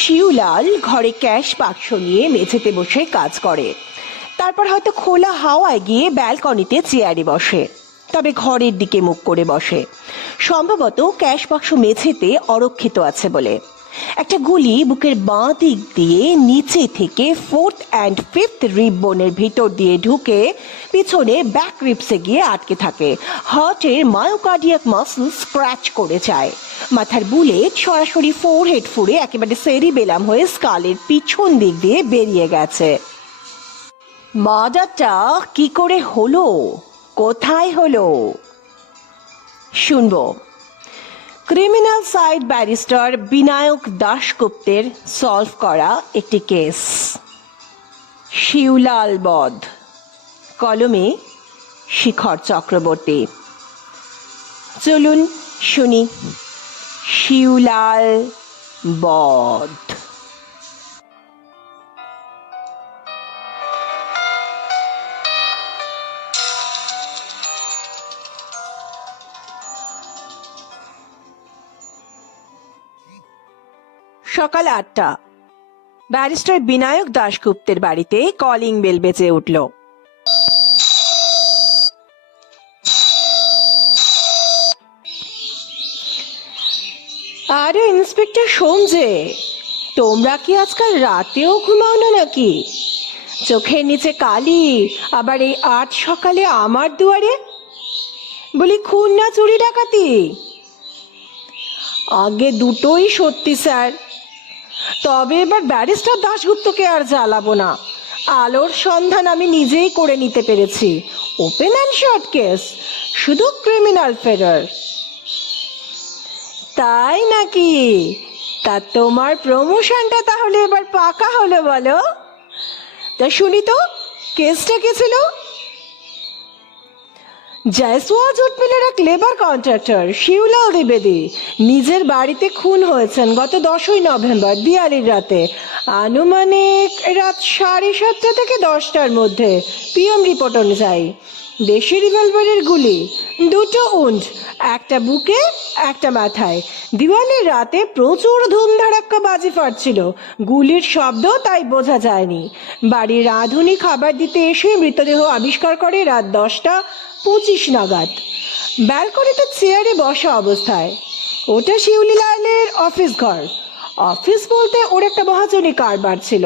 শিউলাল ঘরে ক্যাশ বাক্স নিয়ে মেঝেতে বসে কাজ করে। তারপর হয়তো খোলা হাওয়ায় গিয়ে ব্যালকনিতে চেয়ারে বসে, তবে ঘরের দিকে মুখ করে বসে। সম্ভবত ক্যাশ বাক্স মেঝেতে অরক্ষিত আছে বলে। একটা গুলি বুকের বাঁ দিক দিয়ে নিচে থেকে 4th and 5th রিব বোনের ভিতর দিয়ে ঢুকে পিছনে ব্যাক রিবসে গিয়ে আটকে থাকে। হার্টের মায়োকার্ডিয়াক মাসল স্ক্র্যাচ করে যায়। মাথার বুলেট সরাসরি ফোরহেড ফুঁড়ে একেবারে সেরিবেলাম হয়ে স্কালের পিছন দিক দিয়ে বেরিয়ে গেছে। মার্ডারটা কি করে হলো, কোথায় হলো শুনবো। ক্রিমিনাল সাইড ব্যারিস্টার বিনায়ক দাশগুপ্তের সলভ করা একটি কেস, শিউলাল বধ। কলমে শিখর চক্রবর্তী। চলুন শুনি শিউলাল বধ। সকাল 8টা। ব্যারিস্টার বিনায়ক দাশগুপ্তের বাড়িতে কলিং বেল বেজে উঠল। আরে ইন্সপেক্টর সোমজে, তোমরা কি আজকাল রাতেও ঘুমাও না নাকি? চোখের নিচে কালি, আবার এই 8 সকালে আমার দুয়ারে? বলি খুন না চুরি ডাকাতি? আগে দুটোই সত্যি স্যার, তবে এবার ব্যারিস্টার দাশগুপ্তকে আর জ্বালাবো না। আলোর সন্ধান আমি নিজেই করে নিতে পেরেছি। ওপেন অ্যান্ড শর্ট কেস, শুধু ক্রিমিনাল ফেরার। তাই নাকি? তা তোমার প্রমোশনটা তাহলে এবার পাকা হলো বলো? তা শুনি তো, কেসটা কি ছিল? জয়সওয়াল জুট মিলের এক লেবার কন্ট্রাক্টর শিউলাল দ্বিবেদী নিজের বাড়িতে খুন হয়েছেন গত 10ই নভেম্বর দিওয়ালির রাতে, আনুমানিক রাত 7:30 থেকে 10টার মধ্যে। পিএম রিপোর্ট অনুযায়ী দেশি রিভলভারের গুলি, 2টো উন্ড, একটা বুকে একটা মাথায়। দিওয়ালির রাতে প্রচুর ধুমধাড়াক্কা বাজি ফাটছিল, গুলির শব্দ তাই বোঝা যায়নি। বাড়ির রাঁধুনি খাবার দিতে এসে মৃতদেহ আবিষ্কার করে রাত 10টা 25 নাগাদ, ব্যালকনিতে চেয়ারে বসা অবস্থায়। ওটা শিউলিলালের অফিস ঘর। অফিস বলতে ওর একটা মহাজনী কারবার ছিল।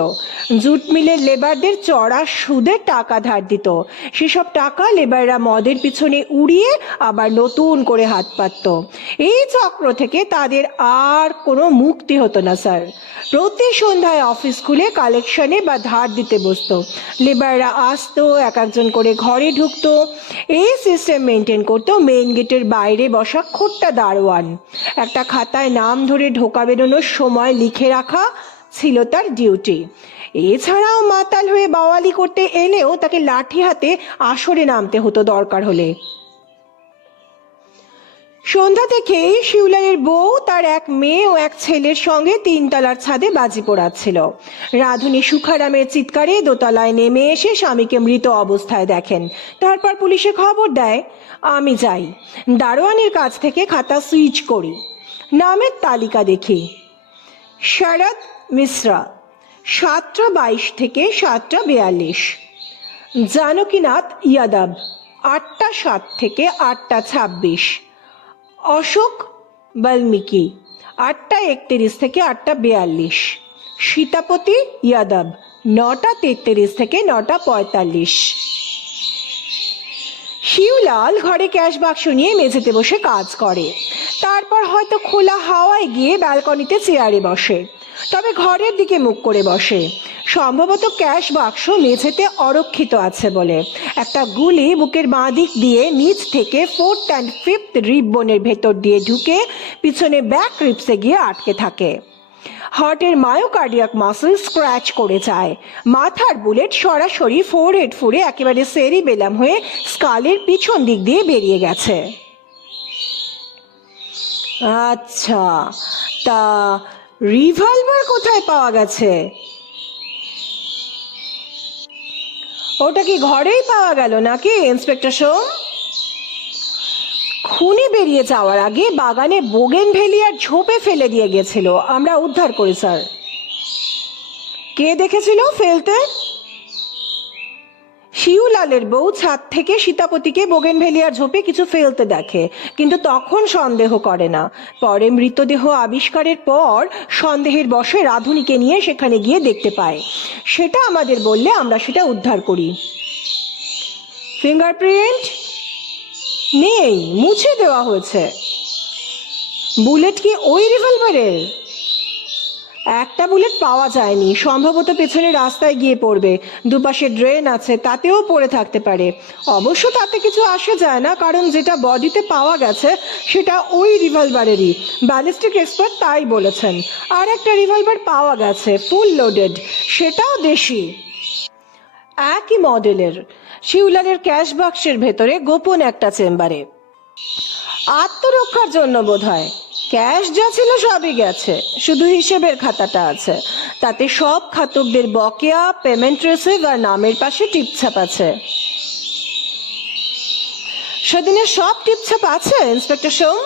জুট মিলের লেবারদের চড়া সুদে টাকা ধার দিত। সেসব টাকা লেবাররা মদের পিছনে উড়িয়ে আবার নতুন করে হাত পাতত। এই চক্র থেকে তাদের আর কোনো মুক্তি হতো না স্যার। প্রতি সন্ধ্যায় অফিস খুলে কালেকশনে বা ধার দিতে বসতো। লেবাররা আসতো, এক একজন করে ঘরে ঢুকতো। এই সিস্টেম মেনটেন করতো মেইন গেটের বাইরে বসা খোট্টা দারোয়ান। একটা খাতায় নাম ধরে ঢোকা বেরোনোর সময় লিখে রাখা ছিল তার ডিউটি। এছাড়াও মাতাল হয়ে বাওয়ালি করতে এলেও তাকে লাঠি হাতে আসরে নামতে হতো দরকার হলে। সন্ধ্যা থেকেই শিউলালের বউ তার এক মেয়ে ও এক ছেলের সঙ্গে 3 তলার ছাদে বাজি পোড়াচ্ছিল। রাঁধুনি সুখারামের চিৎকারে দোতলায় নেমে এসে স্বামীকে মৃত অবস্থায় দেখেন। তারপর পুলিশে খবর দেয়। আমি যাই, দারোয়ানের কাছ থেকে খাতা সুইচ করি, নামের তালিকা দেখি। শরৎ মিশ্রা, 7টা 22 থেকে 7টা 42। জানকীনাথ ইয়াদব, 8টা 7 থেকে 8টা 26। অশোক বাল্মীকি, 8টা 31 থেকে 8টা 42। সীতাপতি ইয়াদব, 9টা 33 থেকে 9টা 45। শিউলাল ঘরে ক্যাশ বাক্স নিয়ে মেঝেতে বসে কাজ করে। তারপর হয়তো খোলা হাওয়ায় গিয়ে ব্যালকনিতে চেয়ারে বসে, তবে ঘরের দিকে মুখ করে বসে। সম্ভবত ক্যাশ বাক্স মেঝেতে অরক্ষিত আছে বলে। একটা গুলি বুকের বাঁ দিক দিয়ে নিচ থেকে 4th and 5th রিব বোনের ভেতর দিয়ে ঢুকে পিছনে ব্যাক রিবসে গিয়ে আটকে থাকে। হার্টের মায়োকার্ডিয়াক মাসল স্ক্র্যাচ করে যায়। মাথার বুলেট সরাসরি ফোরহেড ফুঁড়ে একেবারে সেরিবেলাম হয়ে স্কালের পিছন দিক দিয়ে বেরিয়ে গেছে। আচ্ছা, তা রিভলভার কোথায় পাওয়া গেছে? ওটা কি ঘরেই পাওয়া গেল নাকি ইন্সপেক্টর সোম? খুনি বেরিয়ে যাওয়ার আগে বাগানে বোগেনভেলিয়ার ঝোপে ফেলে দিয়ে গেছিল, আমরা উদ্ধার করি স্যার। কে দেখেছিল ফেলতে? শিউলালের বউ ছাদ থেকে সীতাপতিকে বোগেনভেলিয়ার ঝোপে কিছু ফেলতে দেখে, কিন্তু তখন সন্দেহ করে না। পরে মৃতদেহ আবিষ্কারের পর সন্দেহের বশে রাধুনিকে নিয়ে সেখানে গিয়ে দেখতে পায়। সেটা আমাদের বললে আমরা সেটা উদ্ধার করি। ফিঙ্গারপ্রিন্ট নেই, মুছে দেওয়া হয়েছে। বুলেট কি ওই রিভলভারের? একটা বুলেট পাওয়া যায়নি, সম্ভবত পেছনে রাস্তায় গিয়ে পড়বে। দুপাশে ড্রেন আছে, তাতেও পড়ে থাকতে পারে। অবশ্য তাতে কিছু আসে যায় না, কারণ যেটা বডিতে পাওয়া গেছে সেটা ওই রিভলভারেরই। ব্যালিস্টিক এক্সপার্ট তাই বলেছেন। আর একটা রিভলভার পাওয়া গেছে, ফুল লোডেড, সেটাও দেশি, একই মডেলের, শিউলালের ক্যাশ বাক্সের ভেতরে গোপন একটা চেম্বারে। আত্মরক্ষার জন্য বোধহয়। ক্যাশ যা ছিল সবই গেছে, শুধু হিসেবের খাতাটা আছে। তাতে সব খাতকদের বকেয়া, পেমেন্ট রিসিভ আর নামের পাশে টিপছাপ আছে। সেদিনের সব টিপছাপ আছে ইন্সপেক্টর সোম?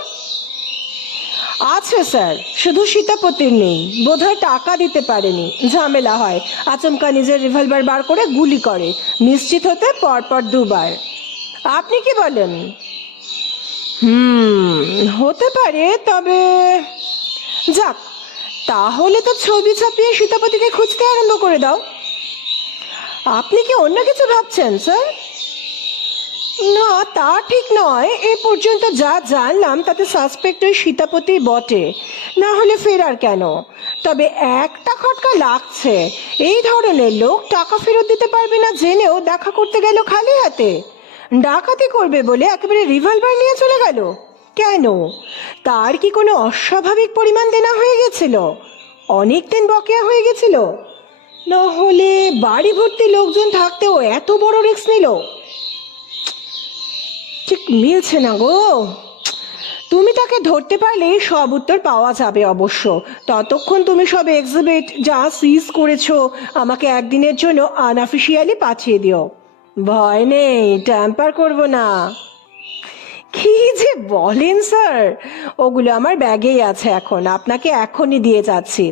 আছে স্যার, শুধু সীতাপতির নেই। বোধহয় টাকা দিতে পারেনি, ঝামেলা হয়, আচমকা নিজের রিভলভার বার করে গুলি করে, নিশ্চিত হতে পরপর দুবার। আপনি কি বলেন? হতে পারে, তবে যাক, তাহলে তো ছবি ছাপিয়ে সীতাপতিকে খুঁজতে আরম্ভ করে দাও। আপনি কি অন্য কিছু ভাবছেন স্যার? না, তা ঠিক নয়। এ পর্যন্ত যা জানলাম তাতে সাসপেক্ট ওই সীতাপতি বটে, না হলে ফেরার কেন? তবে একটা খটকা লাগছে, এই ধরনের লোক টাকা ফেরত দিতে পারবে না জেনেও দেখা করতে গেল খালি হাতে। ডাকাতি করবে বলে একেবারে রিভলভার নিয়ে চলে গেল কেন? তার কি কোনো অস্বাভাবিক পরিমাণ দেনা হয়ে গেছিল? অনেক দিন বকেয়া হয়ে গেছিল? না হলে বাড়ি ভর্তি লোকজন থাকতেও এত বড় রিস্ক নিল? ঠিক মিলছে না গো। তুমি তাকে ধরতে পারলে সব উত্তর পাওয়া যাবে অবশ্য। ততক্ষণ তুমি সব এক্সিবিট যা সিজ করেছো আমাকে একদিনের জন্য আনঅফিশিয়ালি পাঠিয়ে দিও। ভয় নেই, ট্যাম্পার করবো না। কি যে বলেন স্যার, ওগুলো আমার ব্যাগেই আছে, এখন আপনাকে এখনই দিয়ে যাচ্ছি।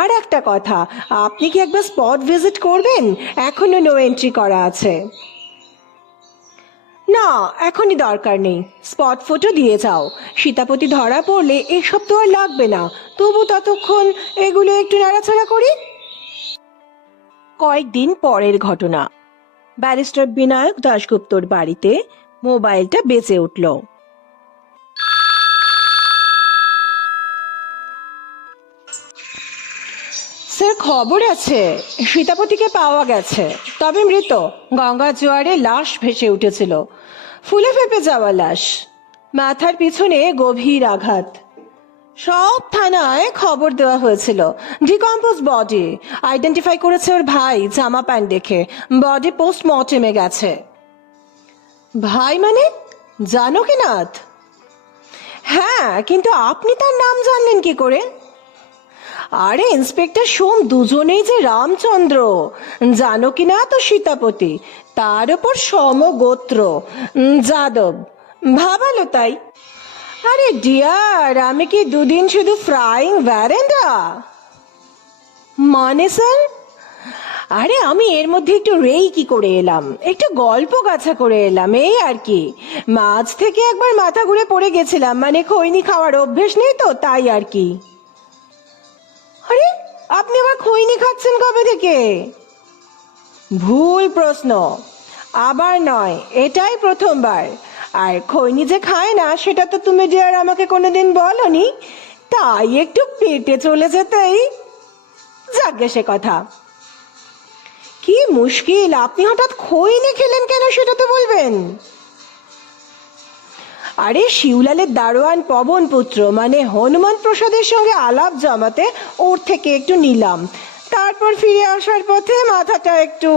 আর একটা কথা, আপনি কি একবার স্পট ভিজিট করবেন? এখনো নো এন্ট্রি করা আছে। না, এখনই দরকার নেই, স্পট ফটো দিয়ে যাও। সীতাপতি ধরা পড়লে এসব তো আর লাগবে না, তবু ততক্ষণ এগুলো একটু নাড়াচাড়া করি। কয়েকদিন পরের ঘটনা। ব্যারিস্টার বিনায়ক দাশগুপ্তর বাড়িতে মোবাইলটা বেজে উঠল। স্যার, খবর আছে, সীতাপতিকে পাওয়া গেছে, তবে মৃত। গঙ্গার জোয়ারে লাশ ভেসে উঠেছিল, ফুলে ফেপে যাওয়া লাশ, মাথার পিছনে গভীর আঘাত। সব থানায় খবর দেওয়া হয়েছিল। ডিকম্পোজ বডি, আইডেন্টিফাই করেছে ওর ভাই জামা প্যান্ট দেখে। বডি পোস্টমর্টেমে গেছে। ভাই মানে জানকীনাথ? হ্যাঁ, কিন্তু আপনি তার নাম জানলেন কি করে? আরে ইন্সপেক্টর সোম, দুজনেই যে রামচন্দ্র, জানকীনাথ ও সীতাপতি, তার উপর সমগোত্র, যাদব। ভাবালো তাই। আরে ডিয়ার, আমি কি দুদিন শুধু ফ্রাইং ভ্যারেন্ডা? মানে স্যার? আরে আমি এর মধ্যে একটু কি করে এলাম, একটু গল্প গাছা করে এলাম, এই আর কি। মাঝ থেকে একবার মাথা ঘুরে পড়ে গেছিলাম, মানে খৈনি খাওয়ার অভ্যেস নেই তো, তাই আর কি। আরে আপনি আবার খৈনি খাচ্ছেন কবে থেকে? ভুল প্রশ্ন, আবার নয়, এটাই প্রথমবার। আর খৈনি যে খায় না সেটা তো তুমি ডিয়ার আমাকে কোনোদিন বলনি, তাই একটু পেটে চলে যেতেই। যাকে সে কথা। কি মুশকিল, আপনি হঠাৎ খৈনি খেলেন কেন সেটা তো বলবেন। আরে শিউলালের দারোয়ান পবন পুত্র মানে হনুমান প্রসাদের সঙ্গে আলাপ জমাতে ওর থেকে একটু নিলাম, তারপর ফিরে আসার পথে মাথাটা একটু।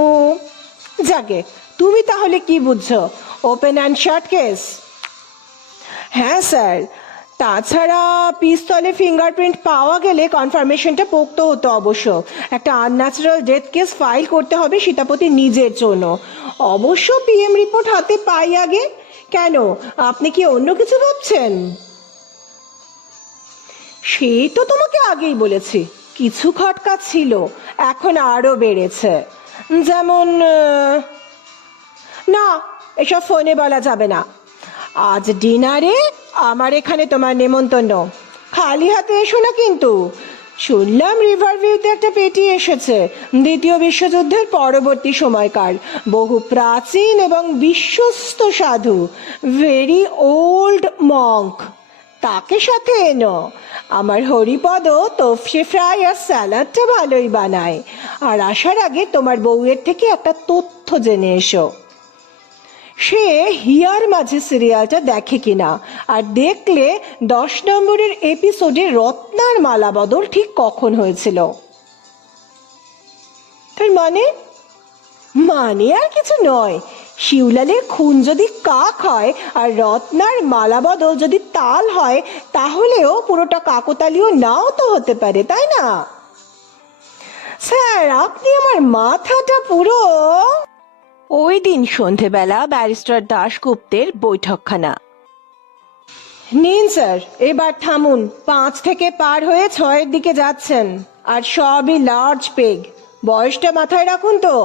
যাকে, তুমি তাহলে কি বুঝছো, ওপেন অ্যান্ড শার্ট কেস? হ্যাঁ স্যার, তাছাড়া পিস্তলে ফিঙ্গারপ্রিন্ট পাওয়া গেলে কনফার্মেশনটা পোক্ত হতো অবশ্য। একটা আনন্যাচারাল ডেথ কেস ফাইল করতে হবে সীতাপতি নিজের জন্য। অবশ্য পিএম রিপোর্ট হাতে পাই আগে। কেন, আপনি কি অন্য কিছু ভাবছেন? সে তো তোমাকে আগেই বলেছি, কিছু খটকা ছিল, এখন আরো বেড়েছে। যেমন না, এসব ফোনে বলা যাবে না। আজ ডিনারে আমার এখানে তোমার নেমন্তন্ন। খালি হাতে এসো না কিন্তু। শুনলাম রিভার ভিউতে একটা পেটি এসেছে, দ্বিতীয় বিশ্বযুদ্ধের পরবর্তী সময়কার, বহু প্রাচীন এবং বিশ্বস্ত সাধু, ভেরি ওল্ড মঙ্ক। তাকে সাথে এনো। আমার হরিপদ তোফসে ফ্রাই আর স্যালাডটা ভালোই বানায়। আর আসার আগে তোমার বউয়ের থেকে একটা তথ্য জেনে এসো, সে হিয়ার মাঝে সিরিয়ালটা দেখে কিনা, আর দেখলে 10 নম্বরের এপিসোডে রত্নার মালা বদল ঠিক কখন হয়েছিল। তার মানে মানে আর কিছু নয়, শিউলালের খুন যদি কাক হয় আর রত্নার মালা বদল যদি তাল হয়, তাহলেও পুরোটা কাকতালীয় নাও তো হতে পারে, তাই না? স্যার, আপনি আমার মাথাটা পুরো। ওই দিন সন্ধেবেলা ব্যারিস্টার দাশগুপ্তের বৈঠকখানা। নিন স্যার, এবার থামুন। 5 থেকে পার হয়ে 6-এর দিকে যাচ্ছেন, আর সবই লার্জ পেগ। বয়সটা মাথায় রাখুন তো।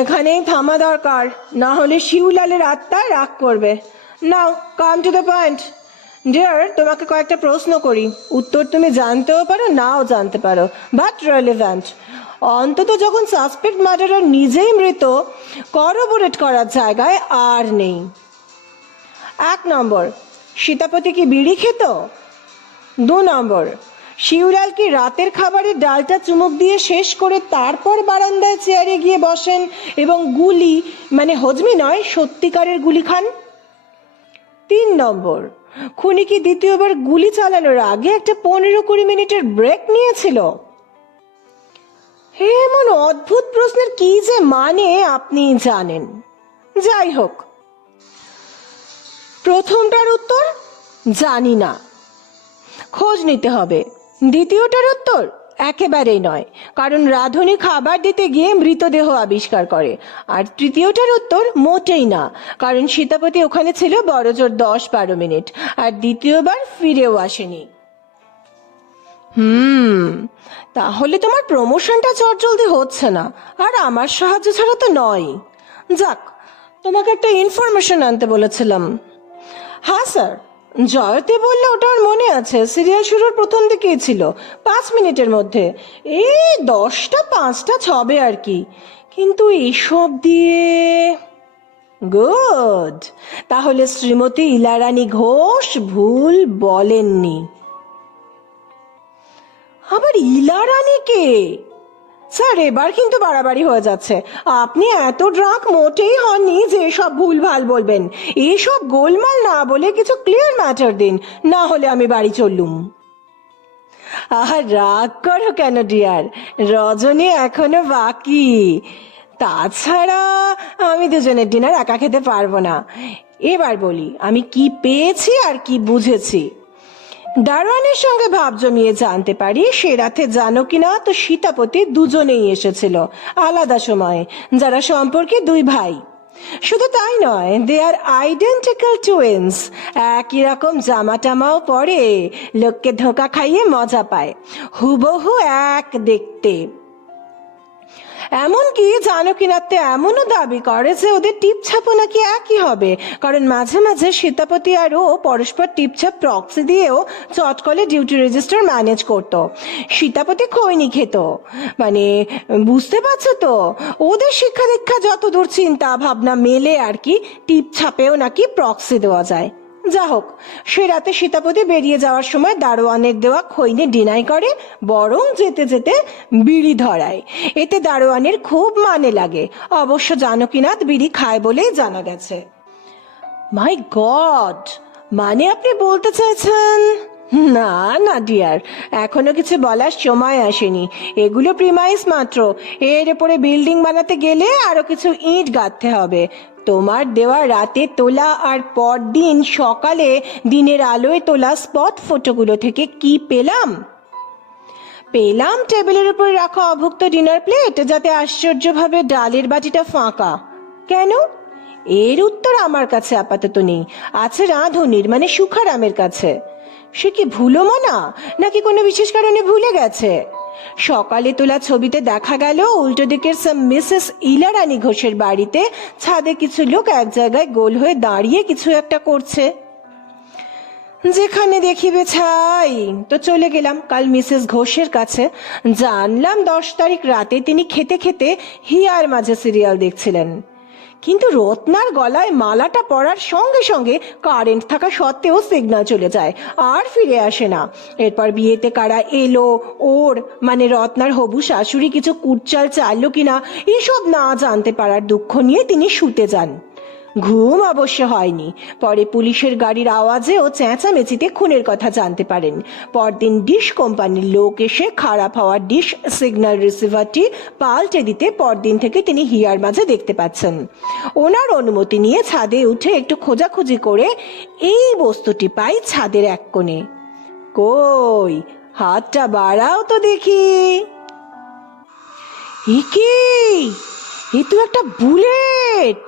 এখানেই থামা দরকার, না হলে শিউলালের আত্মা রাগ করবে। Now, come to the point. Dear, তোমাকে কয়েকটা প্রশ্ন করি, উত্তর তুমি জানতেও পারো, নাও জানতে পারো, বাট রেলেভেন্ট। অন্তত যখন সাসপেক্ট মার্ডারার নিজেই মৃত, করবোরেট করার জায়গায় আর নেই। 1 নম্বর, সীতাপতি কি বিড়ি খেত? 2 নম্বর, শিউলাল কি রাতের খাবারের ডালটা চুমুক দিয়ে শেষ করে তারপর বারান্দায় চেয়ারে গিয়ে বসেন এবং গুলি, মানে হজমি নয়, সত্যিকারের গুলি খান? 3 নম্বর, খুনি কি দ্বিতীয়বার গুলি চালানোর আগে একটা 15-20 মিনিটের ব্রেক নিয়েছিল? এমন অদ্ভুত প্রশ্নের কি যে মানে আপনি জানেন। যাই হোক, প্রথমটার উত্তর জানি না, খোঁজ নিতে হবে। দ্বিতীয়টার উত্তর একেবারেই নয়, কারণ রাঁধুনি খাবার দিতে গিয়ে মৃতদেহ আবিষ্কার করে। আর তৃতীয়টার উত্তর মোটেই না, কারণ সীতাপতি ওখানে ছিল বড়জোর 10-12 মিনিট, আর দ্বিতীয়বার ফিরেও আসেনি। তাহলে তোমার প্রমোশনটা চটজলদি হচ্ছে না, আর আমার সাহায্য ছাড়া তো নয়। যাক, তোমাকে একটা ইনফরমেশন আনতে বলেছিলাম। হ্যাঁ স্যার, জয়তী বললে ওটা আর মনে আছে, সিরিয়াল শুরুর প্রথম দিকেই ছিল, 5 মিনিটের মধ্যে। এই 10টা 5টা ছবে আর কি, কিন্তু এইসব দিয়ে। গুড, তাহলে শ্রীমতী ইলারানী ঘোষ ভুল বলেননি। আবার ইলারানী কে? স্যার, এবার কিন্তু বাড়াবাড়ি হয়ে যাচ্ছে। আপনি এত ড্রাঙ্ক মোটেই হননি যে এসব ভুলভাল বলবেন। এসব গোলমাল না বলে কিছু ক্লিয়ার ম্যাটার দিন, না হলে আমি বাড়ি চললুম। আহা, রাগ করো কেন ডিয়ার, রজনী এখনো বাকি। তাছাড়া আমি দুজনের ডিনার একা খেতে পারবো না। এবার বলি আমি কি পেয়েছি আর কি বুঝেছি। দারোয়ানের সঙ্গে ভাব জমিয়ে জানতে পারি সে রাতে জানকীনাথ তো সীতাপতি দুজনেই এসেছিল, আলাদা সময়ে, যারা সম্পর্কে 2 ভাই। শুধু তাই নয়, দে আর আইডেন্টিক্যাল টুইন্স। একই রকম জামা টামাও পরে, লোককে ধোকা খাইয়ে মজা পায়, হুবহু এক দেখতে। এমনকি জানকীনাথে এমনও দাবি করে যে ওদের টিপছাপও নাকি একই হবে, কারণ মাঝে মাঝে সীতাপতি আর ও পরস্পর টিপছাপ প্রক্সি দিয়েও চটকলে ডিউটি রেজিস্টার ম্যানেজ করত। সীতাপতি খৈনি খেত, মানে বুঝতে পারছো তো, ওদের শিক্ষা দীক্ষা যতদূর চিন্তা ভাবনা মেলে আর কি, টিপছাপেও নাকি প্রক্সি দেওয়া যায়। যা হোক, সে রাতে সীতাপতি বেরিয়ে যাওয়ার সময় দারোয়ানের দেওয়া খৈনি ডিনাই করে, বরং যেতে যেতে বিড়ি ধরায়। এতে দারোয়ানের খুব মানে লাগে। অবশ্য জানকীনাথ বিড়ি খায় বলেই জানা গেছে। মাই গড, মানে আপনি বলতে চাইছেন? না না ডিয়ার, এখনো কিছু বলার সময় আসেনি। এগুলো প্রিমাইস মাত্র। এর উপরে বিল্ডিং বানাতে গেলে আরো কিছু ইট গাঁথতে হবে। তোমার দেওয়া রাতে তোলা আর পরদিন সকালে দিনের আলোয় তোলা স্পট ফটোগুলো থেকে কি পেলাম? পেলাম টেবিলের উপর রাখা অভুক্ত ডিনার প্লেট, যাতে আশ্চর্যভাবে ডালের বাটিটা ফাঁকা। কেন? এর উত্তর আমার কাছে আপাতত নেই, আছে রাঁধুনির মানে সুখারামের কাছে। সে কি ভুলো মনা, নাকি কোনো বিশেষ কারণে ভুলে গেছে? সকালে তোলা ছবিতে দেখা গেল উল্টো দিকের মিসেস ইলা রানী ঘোষের বাড়িতে ছাদে কিছু লোক এক জায়গায় গোল হয়ে দাঁড়িয়ে কিছু একটা করছে। যেখানে দেখিবে ছাই, তো চলে গেলাম কাল মিসেস ঘোষের কাছে। জানলাম 10 তারিখ রাতে তিনি খেতে খেতে হিয়ার মাঝে সিরিয়াল দেখছিলেন, কিন্তু রত্নার গলায় মালাটা পরার সঙ্গে সঙ্গে কারেন্ট থাকা সত্ত্বেও সিগন্যাল চলে যায়, আর ফিরে আসে না। এরপর বিয়েতে কারা এলো, ওর মানে রত্নার হবু শাশুড়ি কিছু কুটচাল চাইলো কিনা, এসব না জানতে পারার দুঃখ নিয়ে তিনি শুতে যান। ঘুম অবশ্য হয়নি। পরে পুলিশের গাড়ির আওয়াজে ও চেঁচামেচিতে খুনের কথা জানতে পারেন। পরদিন ডিশ কোম্পানির লোক এসে খারাপ হওয়া ডিশ সিগন্যাল রিসিভারটি পাল্টে দিতে পরদিন থেকে তিনি হিয়ার মাঝে দেখতে পাচ্ছেন। ওনার অনুমতি নিয়ে ছাদে উঠে একটু খোঁজাখুঁজি করে এই বস্তুটি পাই ছাদের এক কোণে। কই, হাতটা বাড়াও তো দেখি। এ তো একটা বুলেট।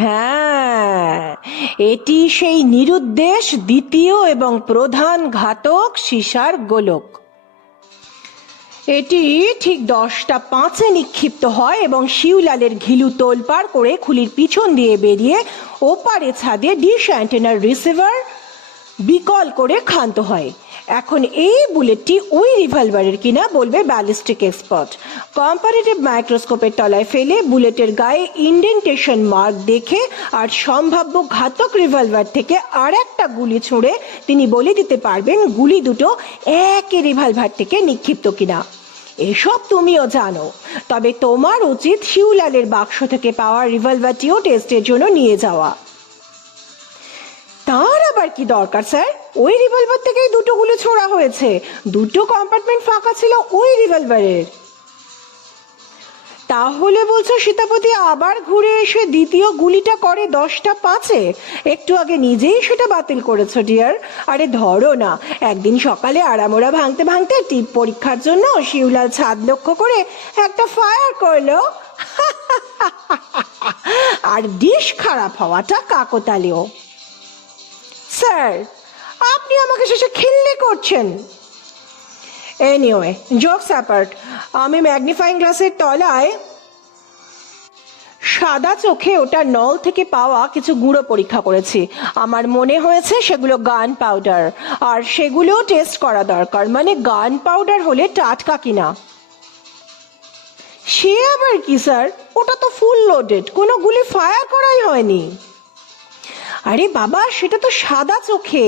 হ্যাঁ, এটি সেই নিরুদ্দেশ দ্বিতীয় এবং প্রধান ঘাতক সীসার গোলক। এটি ঠিক 10টা 5-এ নিক্ষিপ্ত হয় এবং শিউলালের ঘিলু তোলপাড় করে খুলির পিছন দিয়ে বেরিয়ে ওপারে ছাদে ডিশ অ্যান্টেনার রিসিভার বিকল করে ক্ষান্ত হয়। এখন এই বুলেটটি ওই রিভলভারের কিনা বলবে ব্যালিস্টিক এক্সপার্ট। কম্পারেটিভ মাইক্রোস্কোপের তলায় ফেলে বুলেটের গায়ে ইন্ডেন্টেশন মার্ক দেখে আর সম্ভাব্য ঘাতক রিভলভার থেকে আর একটা গুলি ছুঁড়ে তিনি বলে দিতে পারবেন গুলি দুটো একই রিভলভার থেকে নিক্ষিপ্ত কিনা। এসব তুমিও জানো, তবে তোমার উচিত শিউলালের বাক্স থেকে পাওয়া রিভলভারটিও টেস্টের জন্য নিয়ে যাওয়া। তার আবার কি দরকার স্যার? ওই রিভলভার থেকেই দুটো গুলি ছোড়া হয়েছে, দুটো কম্পার্টমেন্ট ফাঁকা ছিল ওই রিভলভারের। তাহলে বলছো সীতাপতি আবার ঘুরে এসে দ্বিতীয় গুলিটা করে 10টা 5-এ? একটু আগে নিজেই সেটা বাতিল করেছো ডিয়ার। আরে ধরো না, একদিন সকালে আড়ামোড়া ভাঙতে ভাঙতে টিপ পরীক্ষার জন্য শিউলাল ছাদ লক্ষ্য করে একটা ফায়ার করলো, আর ডিশ খারাপ হওয়াটা কাকতালীয়। স্যার, আপনি আমাকে শেষে খিল্লি করছেন। এনিওয়ে, জোকস অ্যাপার্ট, আমি ম্যাগনিফাইং গ্লাসের তলায় সাদা চোখে ওটা নল থেকে পাওয়া কিছু গুঁড়ো পরীক্ষা করেছি। আমার মনে হয়েছে সেগুলো গান পাউডার, আর সেগুলোও টেস্ট করা দরকার, মানে গান পাউডার হলে টাটকা কিনা। সে আবার কি স্যার? ওটা তো ফুল লোডেড, কোনো গুলি ফায়ার করাই হয়নি। আরে বাবা, সেটা তো সাদা চোখে,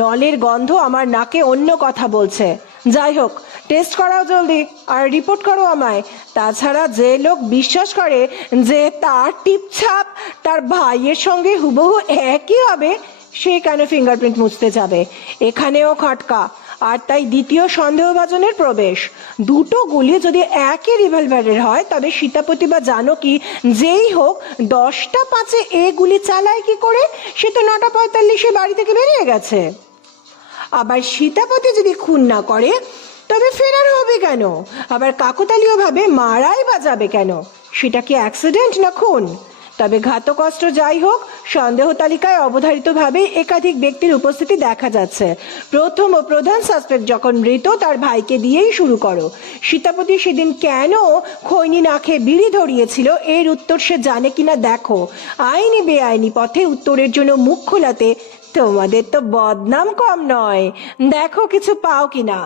নলের গন্ধ আমার নাকে অন্য কথা বলছে। যাই হোক, টেস্ট করাও জলদি আর রিপোর্ট করো আমায়। তাছাড়া যে লোক বিশ্বাস করে যে তার টিপছাপ তার ভাইয়ের সঙ্গে হুবহু একই হবে, সে কেন ফিঙ্গারপ্রিন্ট মুছতে যাবে? এখানেও খটকা, আর তাই দ্বিতীয় সন্দেহভাজনের প্রবেশ। দুটো গুলি যদি একই রিভলভারের হয়, তবে সীতাপতি বা জানকী যেই হোক 10টা 5-এ এ গুলি চালায় কি করে? সে তো 9টা 45-এ বাড়ি থেকে বেরিয়ে গেছে। আবার সীতাপতি যদি খুন না করে, তবে ফেরার হবে কেন? আবার কাকতালীয় ভাবে মারাই বা যাবে কেন? সেটা কি অ্যাক্সিডেন্ট না খুন? তবে ঘাতকস্ত্র যাই হোক, সন্দেহ তালিকায় অবধারিতভাবে একাধিক ব্যক্তির উপস্থিতি দেখা যাচ্ছে। প্রথম ও প্রধান সাসপেক্ট যখন মৃত, তার ভাইকে দিয়েই শুরু করো। সীতাপতি সেদিন কেন খৈনি না খেয়ে বিড়ি ধরিয়েছিল, এর উত্তর সে জানে কিনা দেখো। আইনি বেআইনি পথে উত্তরের জন্য মুখ খোলাতে তোমাদের তো বদনাম কম নয়, দেখো কিছু পাও কিনা।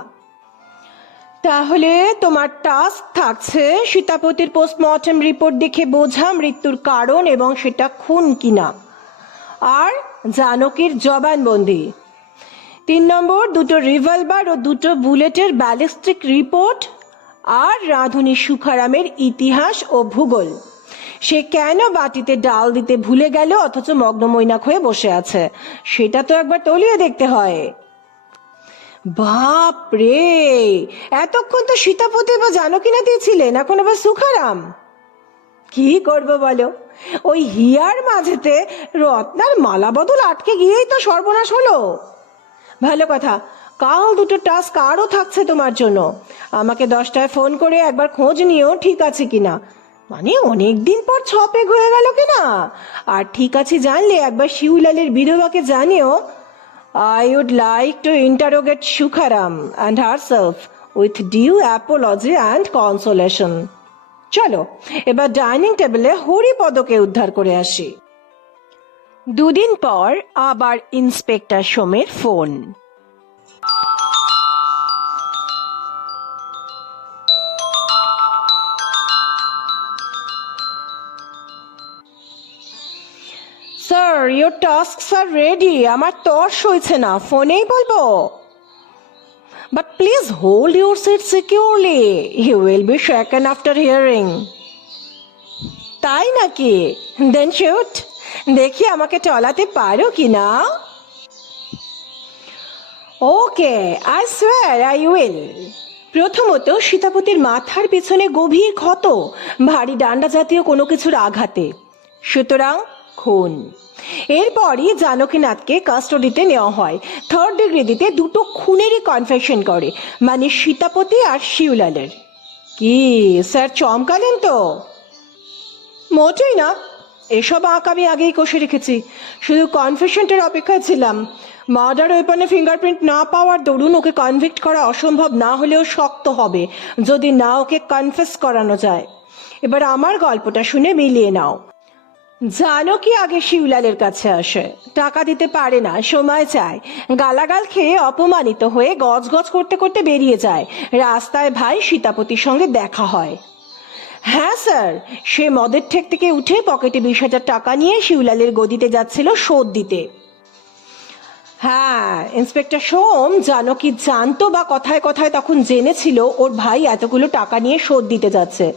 তাহলে তোমার টাস্ক থাকছে সীতাপতির পোস্টমর্টেম রিপোর্ট দেখে বোঝা মৃত্যুর কারণ এবং সেটা খুন কিনা, আর জানকীর জবানবন্দি। 3 নম্বর, দুটো রিভলভার ও দুটো বুলেটের ব্যালিস্টিক রিপোর্ট, আর রাঁধুনি সুখারামের ইতিহাস ও ভূগোল। সে কেন বাটিতে ডাল দিতে ভুলে গেল অথচ মগ্নমৈনাক হয়ে বসে আছে, সেটা তো একবার তলিয়ে দেখতে হয়। বাপ রে, এতক্ষণ তো সীতাপতি বা জানকী না দিয়েছিলেন, এখন আবার সুখারাম। কি করব বলো, ওই হিয়ার মাঝেতে রত্নার মালা বদল আটকে গিয়েই তো সর্বনাশ হলো। ভালো কথা, কাল দুটো টাস্ক আরও থাকছে তোমার জন্য। আমাকে 10টায় ফোন করে একবার খোঁজ নিও ঠিক আছে কিনা, মানে অনেকদিন পর 6 পেগ হয়ে গেল কিনা। আর ঠিক আছে জানলে একবার শিউলালের বিধবাকে জানিও, I would like to interrogate Shukharam and herself with due apology and consolation. চলো এবার ডাইনিং টেবিলে হরিপদকে উদ্ধার করে আসি। দুদিন পর আবার ইন্সপেক্টর সোমের phone. Sir, your tasks are ready. আমার তর্স হয়েছে না, ফোনেই বলবো। But please hold your seat securely. You will be shaken after hearing. তাই নাকি? Then shoot. দেখি আমাকে চলাতে পারো কি না। Okay, I swear I will. প্রথমত সীতাপতির মাথার পিছনে গভীর ক্ষত, ভারী ডান্ডা জাতীয় কোনো কিছুর আঘাতে, সুতরাং খুন। এরপরই জানকীনাথকে কাস্টডিতে নেওয়া হয়। থার্ড ডিগ্রি দিতে দুটো খুনেরই কনফেশন করে, মানে সীতাপতি আর শিউলালের। কি স্যার চমকালেন তো? মোটেই না, এসব আঁক আমি আগেই কষে রেখেছি, শুধু কনফেশনটার অপেক্ষায় ছিলাম। মার্ডার ওয়েপনে ফিঙ্গারপ্রিন্ট না পাওয়ার দরুন ওকে কনভিক্ট করা অসম্ভব না হলেও শক্ত হবে যদি না ওকে কনফেস করানো যায়। এবার আমার গল্পটা শুনে মিলিয়ে নাও। জানকী আগে শিউলালের কাছে আসে, টাকা দিতে পারে না, সময় চায়। গালাগাল খেয়ে অপমানিত হয়ে গজগজ করতে করতে বেরিয়ে যায়। রাস্তায় ভাই সীতাপতির সঙ্গে দেখা হয়। হ্যাঁ স্যার, সে মদের ঠেক থেকে উঠে পকেটে 20,000 টাকা নিয়ে শিউলালের গদিতে যাচ্ছিল শোধ দিতে। হ্যাঁ, ইন্সপেক্টর সোম জানকী জানতো বা কথায় কথায় তখন জেনেছিল ওর ভাই এতগুলো টাকা নিয়ে শোধ দিতে যাচ্ছে।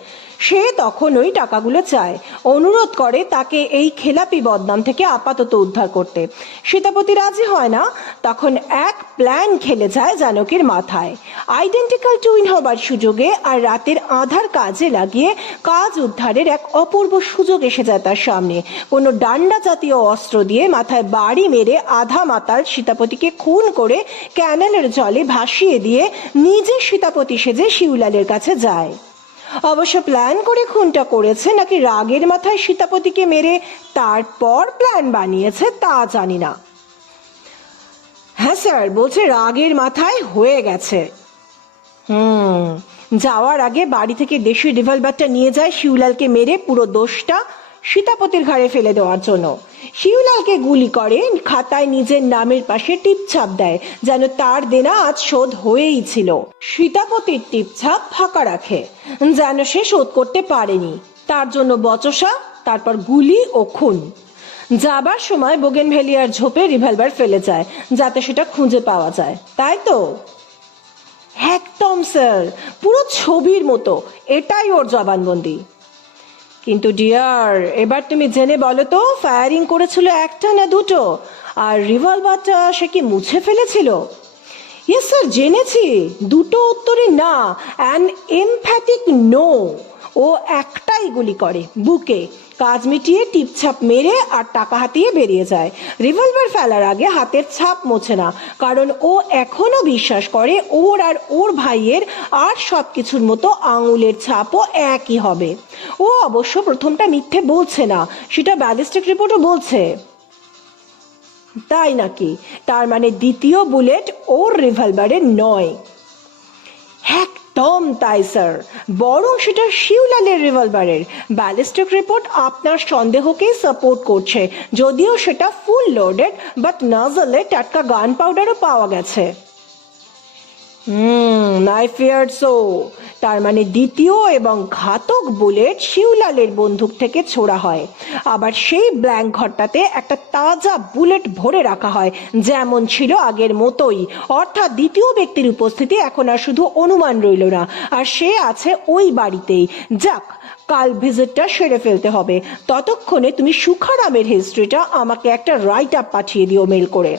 সে তখন ওই টাকাগুলো চায়, অনুরোধ করে তাকে এই খেলাপি বদনাম থেকে আপাতত উদ্ধার করতে। সীতাপতি রাজি হয় না। তখন এক প্ল্যান খেলে যায় জানকীর মাথায়। আইডেন্টিক্যাল টুইন হবার সুযোগে আর রাতের আধার কাজে লাগিয়ে কাজ উদ্ধারের এক অপূর্ব সুযোগ এসে যায় তার সামনে। কোনো ডান্ডা জাতীয় অস্ত্র দিয়ে মাথায় বাড়ি মেরে আধা মাতাল সীতাপতিকে খুন করে ক্যানেলের জলে ভাসিয়ে দিয়ে নিজে সীতাপতি সেজে শিউলালের কাছে যায়। অবশ্য প্ল্যান করে খুনটা করেছে নাকি রাগের মাথায় সীতাপতিকে মেরে তারপর প্ল্যান বানিয়েছে তা জানি না। হ্যাঁ স্যার, বলছে রাগের মাথায় হয়ে গেছে। যাওয়ার আগে বাড়ি থেকে দেশি রিভলভারটা নিয়ে যায় শিউলালকে মেরে পুরো দোষটা সীতাপতির ঘাড়ে ফেলে দেওয়ার জন্য। শিউলালকে গুলি করে, খাতায় নিজের নামের পাশে টিপছাপ দেয়, যেন তার দেনা আজ শোধ হয়েই ছিল। সীতাপতির টিপছাপ ফাঁকা রাখে, যেন সে শোধ করতে পারেনি। তার জন্য বচসা, তারপর গুলি ও খুন। যাবার সময় বোগেনভেলিয়ার ঝোপে রিভলভার ফেলে যায়, যাতে সেটা খুঁজে পাওয়া যায়। তাই তো? একদম স্যার, পুরো ছবির মতো। এটাই ওর জবানবন্দি। কিন্তু ডিয়ার, এবার তুমি জেনে বলো তো, ফায়ারিং করেছিল একটা না দুটো? আর রিভলভারটা সে কি মুছে ফেলেছিল? ইয়েস স্যার, জেনেছি। দুটো উত্তরে না, অ্যান এমফ্যাটিক নো। ও একটাই গুলি করে, বুকে। কাজ মিটিয়ে টিপছাপ মেরে আর টাকা হাতিয়ে বেরিয়ে যায়। রিভলভার ফেলার আগে হাতের ছাপ মোছে না, কারণ ও এখনো বিশ্বাস করে ওর আর ওর ভাইয়ের আর সব কিছুর মতো আঙুলের ছাপও একই হবে। ও অবশ্য প্রথমটা মিথ্যে বলছে না, সেটা ব্যালিস্টিক রিপোর্টও বলছে। তাই নাকি? তার মানে দ্বিতীয় বুলেট ওর রিভলভারের নয়। একদম তাই স্যার, বরং সেটা শিউলালের রিভলভারের। ব্যালিস্টিক রিপোর্ট আপনার সন্দেহকেই সাপোর্ট করছে, যদিও সেটা ফুল লোডেড, বাট নজলে টাটকা গান পাউডারও পাওয়া গেছে। I feared so. তার মানে দ্বিতীয় এবং ঘাতক বুলেট শিউলালের বন্দুক থেকে ছোড়া হয়, আবার সেই ব্ল্যাঙ্ক ঘরটাতে একটা তাজা বুলেট ভরে রাখা হয়, যেমন ছিল আগের মতোই। অর্থাৎ দ্বিতীয় ব্যক্তির উপস্থিতি এখন আর শুধু অনুমান রইল না, আর সে আছে ওই বাড়িতেই। যাক, কাল ভিজিটটা সেরে ফেলতে হবে। ততক্ষণে তুমি সুখারামের হিস্ট্রিটা আমাকে একটা রাইট আপ পাঠিয়ে দিও মেল করে।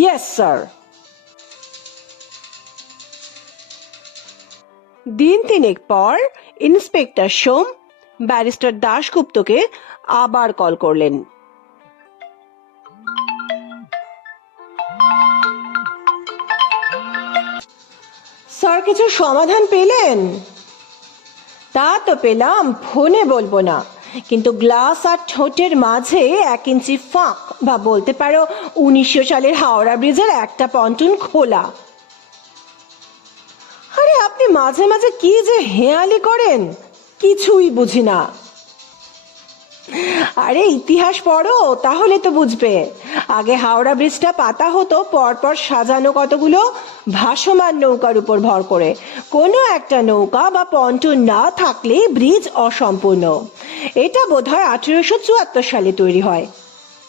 Yes sir. দিন তিনেক পর ইন্সপেক্টর সোম ব্যারিস্টার দাশগুপ্তকে আবার কল করলেন। স্যার, কিছু সমাধান পেলেন? তা তো পেলাম, ফোনে বলবো না। কিন্তু গ্লাস আর ঠোঁটের মাঝে 1 ইঞ্চি ফাঁক, বা বলতে পারো 1900 সালের হাওড়া ব্রিজের একটা পন্টুন খোলা। আরে আপনি মাঝে মাঝে কি যে হেয়ালি করেন, কিছুই বুঝি না। আরে ইতিহাস পড়ো, তাহলে তো বুঝবে। আগে হাওড়া ব্রিজটা পাতা হতো পরপর সাজানো কতগুলো ভাসমান নৌকার উপর ভর করে। কোনো একটা নৌকা বা পন্টুন না থাকলে ব্রিজ অসম্পূর্ণ। এটা বোধহয় 1874 সালে তৈরি হয়।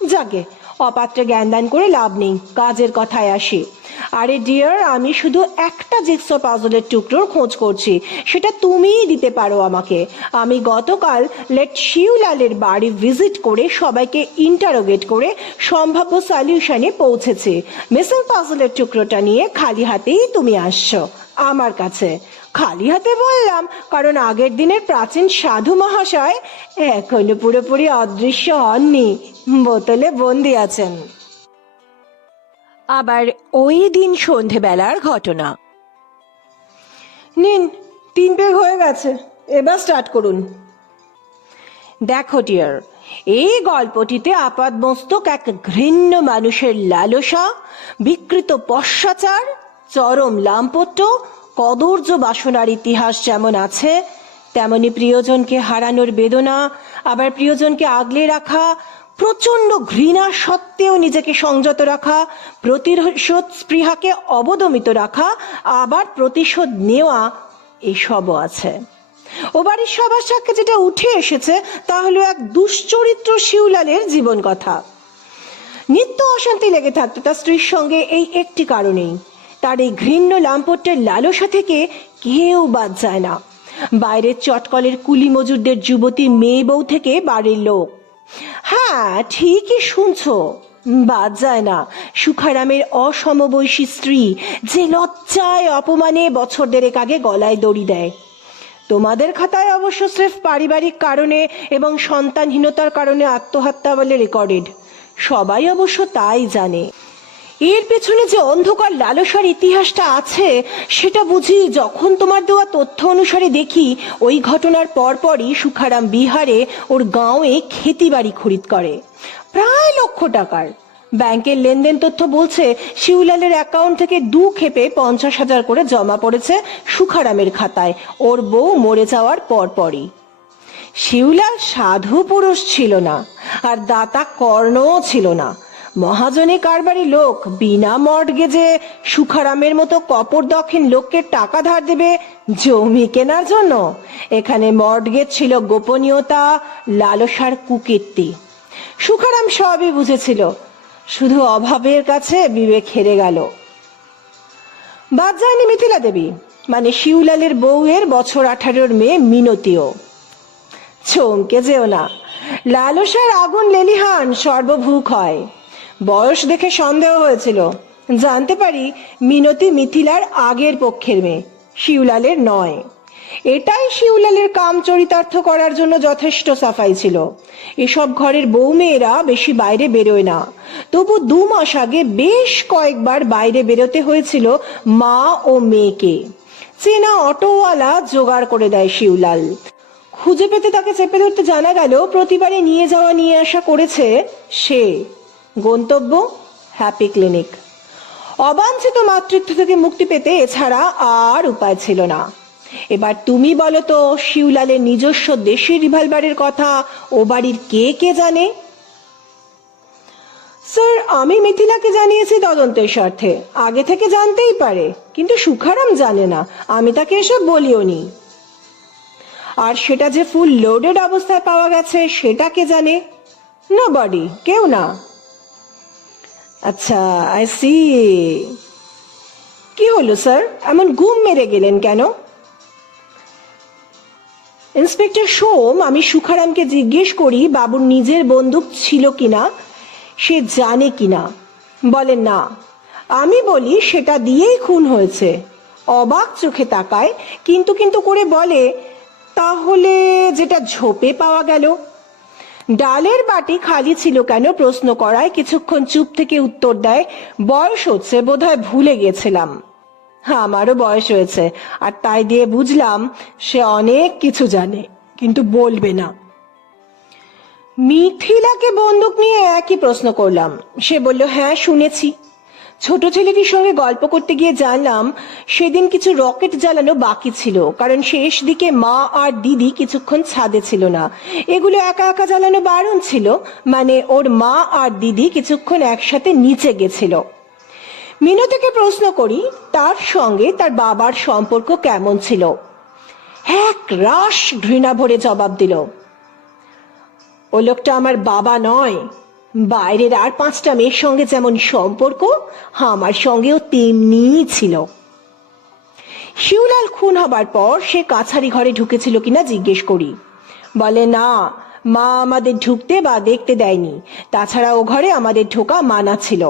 যাকে অপাত্রে জ্ঞানদান করে লাভ নেই, কাজের কথায় আসি। আরে ডিয়ার, আমি শুধু একটা জিগসো পাজলের টুকরোর খোঁজ করছি, সেটা তুমিই দিতে পারো আমাকে। আমি গতকাল লেট শিউলালের বাড়ি ভিজিট করে সবাইকে ইন্টারোগেট করে সম্ভাব্য সলিউশনে পৌঁছেছি। মিসিং পাজলের টুকরোটা নিয়ে খালি হাতেই তুমি আসছো আমার কাছে। খালি হাতে বললাম কারণ আগের দিনের প্রাচীন সাধু মহাশয় এখনো পুরোপুরি অদৃশ্য হননি, বোতলে বন্দি আছেন। আবার ওই দিন সন্ধেবেলার ঘটনা। নিন, 3 পেগ হয়ে গেছে, এবার স্টার্ট করুন। দেখো ডিয়ার, এই গল্পটিতে আপাদমস্তক এক ঘৃণ্য মানুষের লালসা, বিকৃত পশ্চাচার, চরম লাম্পট্য, কদর্য বাসনার ইতিহাস যেমন আছে, তেমনি প্রিয়জনকে হারানোর বেদনা, আবার প্রিয়জনকে আগলে রাখা, প্রচন্ড ঘৃণা সত্ত্বেও নিজেকে সংযত রাখা, প্রতিশোধ স্পৃহাকে অবদমিত রাখা, আবার প্রতিশোধ নেওয়া, এসবও আছে। ও বাড়ির সবার সাথে যেটা উঠে এসেছে তা হলো এক দুশ্চরিত্র শিউলালের জীবন কথা। নিত্য অশান্তি লেগে থাকতো তার স্ত্রীর সঙ্গে এই একটি কারণেই, তার এই ঘৃণ্য লাম্পট্যের লালসা থেকে কেউ বাদ যায় না। বাইরের চটকলের কুলি মজুরদের যুবতী মেয়ে বউ থেকে বাড়ির লোক। হ্যাঁ, ঠিকই শুনছো, বাদ যায় না সুখারামের অসমবয়সী স্ত্রী, যে লজ্জায় অপমানে বছর 1.5 আগে গলায় দড়ি দেয়। তোমাদের খাতায় অবশ্য স্রেফ পারিবারিক কারণে এবং সন্তানহীনতার কারণে আত্মহত্যা বলে রেকর্ডেড, সবাই অবশ্য তাই জানে। এর পেছনে যে অন্ধকার লালসার ইতিহাসটা আছে সেটা বুঝি যখন তোমার দেওয়া তথ্য অনুসারে দেখি ওই ঘটনার পরপরই সুখারাম বিহারে ওর গাঁওয়ে খেতি বাড়ি খরিদ করে প্রায় 1,00,000 টাকার। ব্যাংকের লেনদেন তথ্য বলছে শিউলালের অ্যাকাউন্ট থেকে 2 ক্ষেপে 50,000 করে জমা পড়েছে সুখারামের খাতায় ওর বউ মরে যাওয়ার পরপরই। শিউলাল সাধু পুরুষ ছিল না, আর দাতা কর্ণও ছিল না। মহাজনী কারবারি লোক, বিনা মর্টগেজে সুখারামের মতো কপর দক্ষিণ লোককে টাকা ধার দেবে জমি কেনার জন্য? এখানে মর্টগেজ ছিল গোপনীয়তা, লালসার কুকীর্তি। সুখারাম সবই বুঝেছিল, শুধু অভাবের কাছে বিবেক হেরে গেল। বাদ যায়নি মিথিলা দেবী, মানে শিউলালের বউয়ের বছর 18-র মেয়ে মিনতিও। চমকে যেও না, লালসার আগুন লেলিহান সর্বভূক হয়। বয়স দেখে সন্দেহ হয়েছিল, জানতে পারি মিনতি মিথিলার আগের পক্ষের মেয়ে, শিউলালের নয়। এটাই শিউলালের কাম চরিতার্থ করার জন্য যথেষ্ট সাফাই ছিল। এসব ঘরের বউ মেয়েরা বেশি বাইরে বেরোয় না, তবু 2 মাস আগে বেশ কয়েকবার বাইরে বেরোতে হয়েছিল মা ও মেয়েকে। চেনা অটোওয়ালা জোগাড় করে দেয় শিউলাল। খুঁজে পেতে তাকে চেপে ধরতে জানা গেল প্রতিবারে নিয়ে যাওয়া নিয়ে আসা করেছে সে। গন্তব্য হ্যাপি ক্লিনিক। অবাঞ্ছিত মাতৃত্ব থেকে মুক্তি পেতে এছাড়া আর উপায় ছিল না। এবার তুমি বলো তো, শিউলালের নিজস্ব দেশি রিভলভারের কথা ও বাড়ির কে কে জানে? স্যার, আমি মিথিলাকে জানিয়েছি তদন্তের স্বার্থে, আগে থেকে জানতেই পারে, কিন্তু সুখারাম জানে না, আমি তাকে এসব বলিও নি। আর সেটা যে ফুল লোডেড অবস্থায় পাওয়া গেছে সেটা কে জানে? নোবডি, কেউ না। আচ্ছা, আই সি। কি হলো স্যার, এমন গুম মেরে গেলেন কেন? ইন্সপেক্টর সোম, আমি সুখারামকে জিজ্ঞেস করি বাবুর নিজের বন্দুক ছিল কিনা, সে জানে কিনা। বলেন না। আমি বলি সেটা দিয়েই খুন হয়েছে। অবাক চোখে তাকায়, কিন্তু কিন্তু করে বলে, তাহলে যেটা ঝোপে পাওয়া গেল? ডালের বাটি খালি ছিল কেন প্রশ্ন করায় কিছুক্ষণ চুপ থেকে উত্তর দেয়, বয়স হচ্ছে, বোধহয় ভুলে গেছিলাম। আমারও বয়স হয়েছে, আর তাই দিয়ে বুঝলাম সে অনেক কিছু জানে, কিন্তু বলবে না। মিথিলাকে বন্দুক নিয়ে একই প্রশ্ন করলাম। সে বলল, হ্যাঁ শুনেছি। ছোট ছেলেটির সঙ্গে গল্প করতে গিয়ে জানলাম সেদিন কিছু রকেট জ্বালানো বাকি ছিল, কারণ শেষ দিকে মা আর দিদি কিছুক্ষণ ছাদে ছিল না। এগুলো একা একা জ্বালানো বারণ ছিল, মানে ওর মা আর দিদি কিছুক্ষণ একসাথে নিচে গেছিল। মিনতিকে প্রশ্ন করি তার সঙ্গে তার বাবার সম্পর্ক কেমন ছিল। এক রাশ ঘৃণা ভরে জবাব দিল, ও লোকটা আমার বাবা নয়। বাইরের আর 5টা মেয়ের সঙ্গে যেমন সম্পর্ক, আমার সঙ্গেও তেমনি ছিল। শিউলাল খুন হবার পর সে কাছারি ঘরে ঢুকেছিল কিনা জিজ্ঞেস করি। বলে, না, মা আমাদের ঢুকতে বা দেখতে দেয়নি। তাছাড়া ও ঘরে আমাদের ঢোকা মানা ছিল।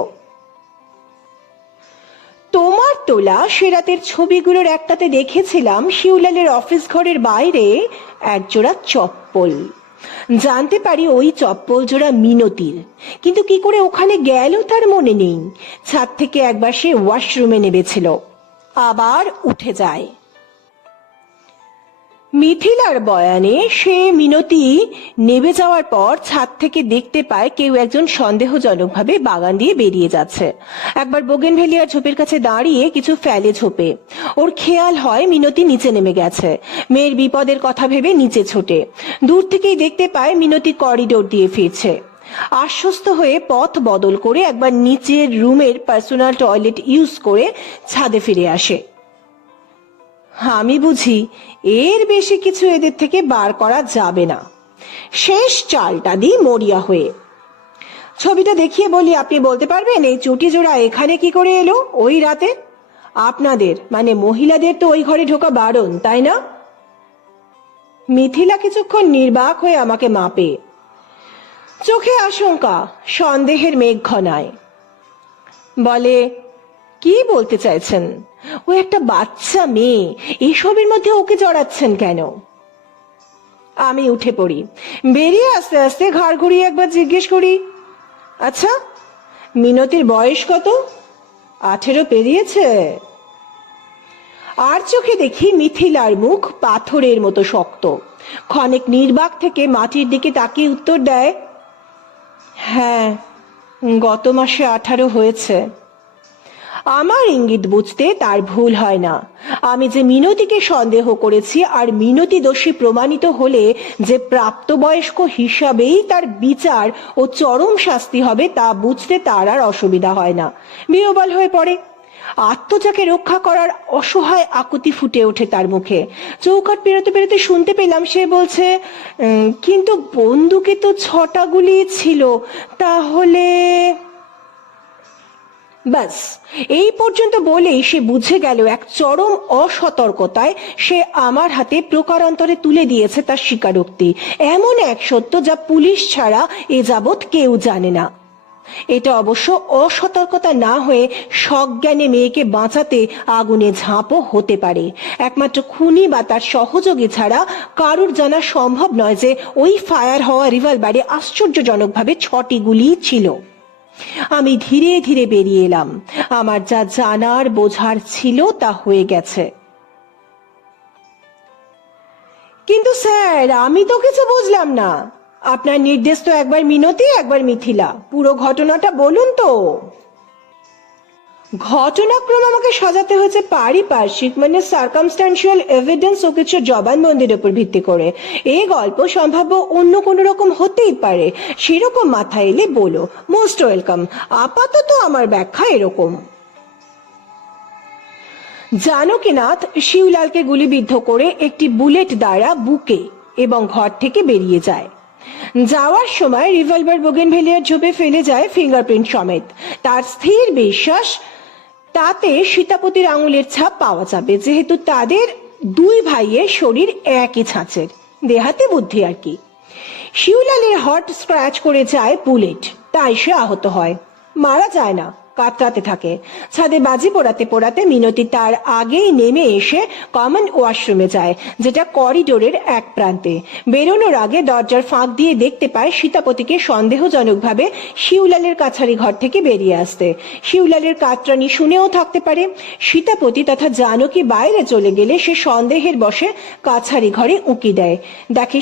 তোমার তোলা সে রাতের ছবিগুলোর একটাতে দেখেছিলাম শিউলালের অফিস ঘরের বাইরে একজোড়া চপ্পল। জানতে পারি ওই চপ্পল জোড়া মিনতির, কিন্তু কি করে ওখানে গেল তার মনে নেই। ছাদ থেকে একবার সে ওয়াশরুমে নেমেছিল, আবার উঠে যায়। মিথিলার বয়ানে সে মিনতি নেমে যাওয়ার পর ছাদ থেকে দেখতে পায় কেউ একজন সন্দেহজনকভাবে বাগান দিয়ে বেরিয়ে যাচ্ছে। একবার বোগেনভেলিয়ার ঝোপের কাছে দাঁড়িয়ে কিছু ফেলে ঝোপে। ওর খেয়াল হয় মিনতি নিচে নেমে গেছে। মেয়ের বিপদের কথা ভেবে নিচে ছোটে। দূর থেকেই দেখতে পায় মিনতি করিডোর দিয়ে ফিরছে। আশ্বস্ত হয়ে পথ বদল করে একবার নিচের রুমের পার্সোনাল টয়লেট ইউজ করে ছাদে ফিরে আসে। আমি বুঝি এর বেশি কিছু এদের থেকে বার করা যাবে না। শেষ চালটা দিই মরিয়া হয়ে। ছবিটা দেখিয়ে বলি, আপনি বলতে পারবেন এই চুটি জোড়া এখানে কি করে এলো ওই রাতে? আপনাদের মানে মহিলাদের তো ওই ঘরে ঢোকা বারণ, তাই না? মিথিলা কিছুক্ষণ নির্বাক হয়ে আমাকে মাপে। চোখে আশঙ্কা, সন্দেহের মেঘ ঘনায়। বলে, কি বলতে চাইছেন? ও একটা বাচ্চা মেয়ে, এসবের মধ্যে ওকে জড়াচ্ছেন কেন? আমি উঠে পড়ি। বেরিয়ে আস্তে আস্তে ঘাড় ঘুরিয়ে একবার জিজ্ঞেস করি, আচ্ছা মিনতির বয়স কত? 18 পেরিয়েছে? আর চোখে দেখি মিথিলার মুখ পাথরের মতো শক্ত। ক্ষণিক নির্বাক থেকে মাটির দিকে তাকিয়ে উত্তর দেয়, হ্যাঁ, গত মাসে 18 হয়েছে। আমার ইঙ্গিত বুঝতে তার ভুল হয় না। আমি যে মিনতিকে সন্দেহ করেছি আর মিনতি দোষী প্রমাণিত হলে যে প্রাপ্তবয়স্ক হিসাবেই তার বিচার ও চরম শাস্তি হবে তা বুঝতে তার আর অসুবিধা হয় না। বিহ্বল হয়ে পড়ে। আত্মজাকে রক্ষা করার অসহায় আকুতি ফুটে ওঠে তার মুখে। চৌকাঠ পেরোতে পেরোতে শুনতে পেলাম সে বলছে, কিন্তু বন্দুকে তো 6টা গুলি ছিল, তাহলে। ব্যাস এই পর্যন্ত বলেই সে বুঝে গেল এক চরম অসতর্কতায় সে আমার হাতে প্রকারান্তরে তুলে দিয়েছে তার স্বীকারোক্তি, এমন এক সত্য যা পুলিশ ছাড়া এ যাবৎ কেউ জানে না। এটা অবশ্য অসতর্কতা না হয়ে সজ্ঞানে মেয়েকে বাঁচাতে আগুনে ঝাঁপও হতে পারে। একমাত্র খুনি বা তার সহযোগী ছাড়া কারুর জানা সম্ভব নয় যে ওই ফায়ার হওয়া রিভলভারে আশ্চর্যজনকভাবে 6টি গুলি ছিল। আমি ধীরে ধীরে বেরিয়ে এলাম। আমার যা জানার বোঝার ছিল তা হয়ে গেছে। কিন্তু স্যার, আমি তো কিছু বুঝলাম না। আপনার নির্দেশ তো একবার মিনতি একবার মিথিলা, পুরো ঘটনাটা বলুন তো। ঘটনাক্রম আমাকে সাজাতে হয়েছে পারিপার্শ্বিক মানে সার্কামস্ট্যান্সিয়াল এভিডেন্স ও কিছু জবানবন্দির উপর ভিত্তি করে। এই গল্প সম্ভাব্য অন্য কোনো রকম হতেই পারে, সেরকম মাথায় এলে বলো। Most welcome. আপাতত আমার ব্যাখ্যা এরকম। জানকীনাথ শিউলালকে গুলিবিদ্ধ করে একটি বুলেট দ্বারা বুকে এবং ঘর থেকে বেরিয়ে যায়। যাওয়ার সময় রিভলভার বোগেনভেলিয়ার ঝোপে ফেলে যায় ফিঙ্গারপ্রিন্ট সমেত। তার স্থির বিশ্বাস তাতে সীতাপতির আঙুলের ছাপ পাওয়া যাবে, যেহেতু তাদের 2 ভাইয়ের শরীর একই ছাঁচের। দেহাতে বুদ্ধি আর কি। শিউলালের হট স্ক্র্যাচ করে যায় বুলেট, তাই সে আহত হয়, মারা যায় না, কাতরাতে থাকে। ছাদে বাজি পোড়াতে পোড়াতে মিনতি তার আগেই নেমে এসে কমন ওয়াশরুমে যায়, যেটা করিডোরের এক প্রান্তে। বেরোনোর আগে দরজার ফাঁক দিয়ে দেখতে পায় সীতাপতিকে সন্দেহজনকভাবে শিউলালের কাছারি ঘর থেকে বেরিয়ে আসতে। শিউলালের কাতরানি শুনেও থাকতে পারে। সীতাপতি তথা জানকী বাইরে চলে গেলে সে সন্দেহের বশে কাছারি ঘরে উঁকি দেয়। দেখে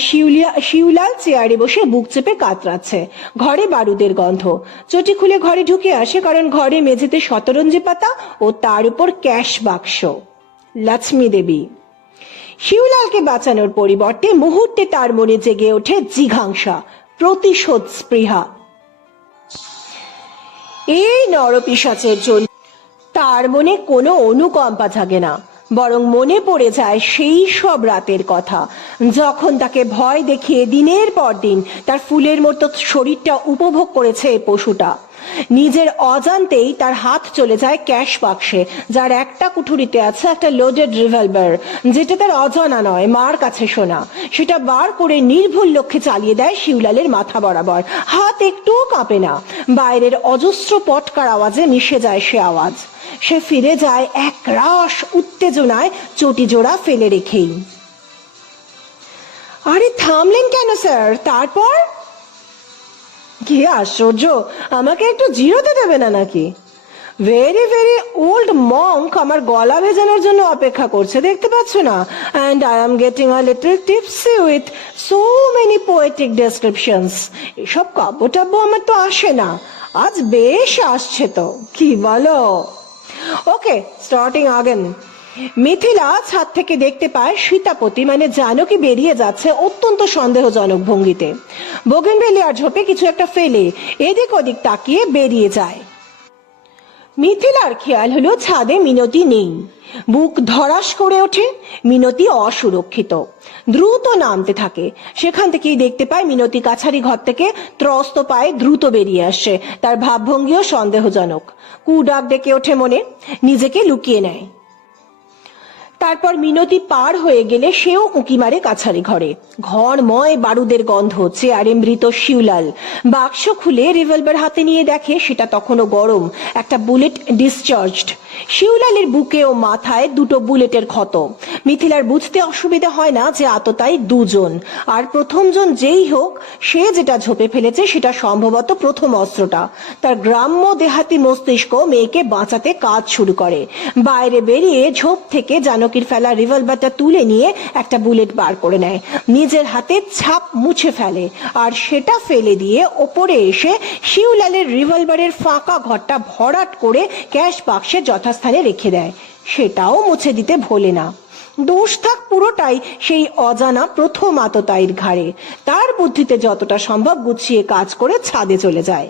শিউলাল চেয়ারে বসে বুক চেপে কাতরাচ্ছে। ঘরে বারুদের গন্ধ। চটি খুলে ঘরে ঢুকে আসে, কারণ ঘরে মেঝেতে শতরঞ্জি পাতা ও তার উপর ক্যাশ বাক্স। লক্ষ্মী দেবী। শিউলালকে বাঁচানোর পরিবর্তে মুহূর্তে তার মনে জেগে ওঠে জিঘাংসা, প্রতিশোধ স্পৃহা। এই নরপিশাচের জন্য তার মনে কোনো অনুকম্পা জাগে না, বরং মনে পড়ে যায় সেই সব রাতের কথা, যখন তাকে ভয় দেখিয়ে দিনের পর দিন তার ফুলের মতো শরীরটা উপভোগ করেছে এই পশুটা। নিজের অজান্তেই তার হাত চলে যায় ক্যাশ বাক্সে, যার একটা কুঠুরিতে আছে একটা লোডেড রিভলভার, যেটা তার অজানা নয়, মার কাছে শোনা। সেটা বার করে নির্ভুল লক্ষ্যে চালিয়ে দেয় শিউলালের মাথা বরাবর। হাত একটুও কাঁপে না। বাইরের অজস্র পটকার আওয়াজে মিশে যায় সে আওয়াজ। সে ফিরে যায় এক রাশ উত্তেজনায়, চটি জোড়া ফেলে রেখেই। আরে থামলেন কেন স্যার? তারপর? কি আশ্চর্য, আমাকে একটু জিরোতে দেবে না নাকি? ভেরি ভেরি ওল্ড মঙ্ক আমার গলা ভেজানোর জন্য অপেক্ষা করছে, দেখতে পাচ্ছ না? And I am getting a little tipsy with so many poetic descriptions. এসব কাব্য টাব্য আমার তো আসে না, আজ বেশ আসছে তো, কি বলো? ওকে, স্টার্টিং আগেন। মিথিলা ছাদ থেকে দেখতে পায় সীতাপতি মানে জানকী বেরিয়ে যাচ্ছে অত্যন্ত সন্দেহজনক ভঙ্গিতে। বোগেনভেলিয়ার ঝোপে কিছু একটা ফেলে এদিক ওদিক তাকিয়ে বেরিয়ে যায়। মিথিলার খেয়াল হলো ছাদে মিনতি নেই। বুক ধরাস করে ওঠে। মিনতি অসুরক্ষিত। দ্রুত নামতে থাকে। সেখান থেকেই দেখতে পায় মিনতি কাছারি ঘর থেকে ত্রস্ত পায়ে দ্রুত বেরিয়ে আসছে। তার ভাবভঙ্গিও সন্দেহজনক। কুডাক ডেকে ওঠে মনে, নিজেকে লুকিয়ে নেয়। তারপর মিনতি পার হয়ে গেলে সেও উঁকি মারে কাছারি ঘরে। ঘরময় বারুদের গন্ধ, চেয়ারে মৃত শিউলাল। বাক্স খুলে রিভলভার হাতে নিয়ে দেখে সেটা তখনও গরম, একটা বুলেট ডিসচার্জড। শিউলালের বুকে ও মাথায় দুটো বুলেটের ক্ষত। মিথিলার বুঝতে অসুবিধা হয় না যে আততায়ী দুজন, আর প্রথমজন যেই হোক সে যেটা ঝোপে ফেলেছে সেটা সম্ভবত প্রথম অস্ত্রটা। তার গ্রাম্য দেহাতি মস্তিষ্ক মেয়েকে বাঁচাতে কাজ শুরু করে। বাইরে বেরিয়ে ঝোপ থেকে জানকীর ফেলা রিভলভারটা তুলে নিয়ে একটা বুলেট বার করে নেয়। নিজের হাতে ছাপ মুছে ফেলে, আর সেটা ফেলে দিয়ে ওপরে এসে শিউলালের রিভলভারের ফাঁকা ঘরটা ভরাট করে ক্যাশ বাক্সে যথাস্থানে রেখে দেয়। সেটাও মুছে দিতে ভোলে না। দোষ থাক পুরোটাই সেই অজানা প্রথম আততায়ীর ঘাড়ে। তার বুদ্ধিতে যতটা সম্ভব গুছিয়ে কাজ করে ছাদে চলে যায়।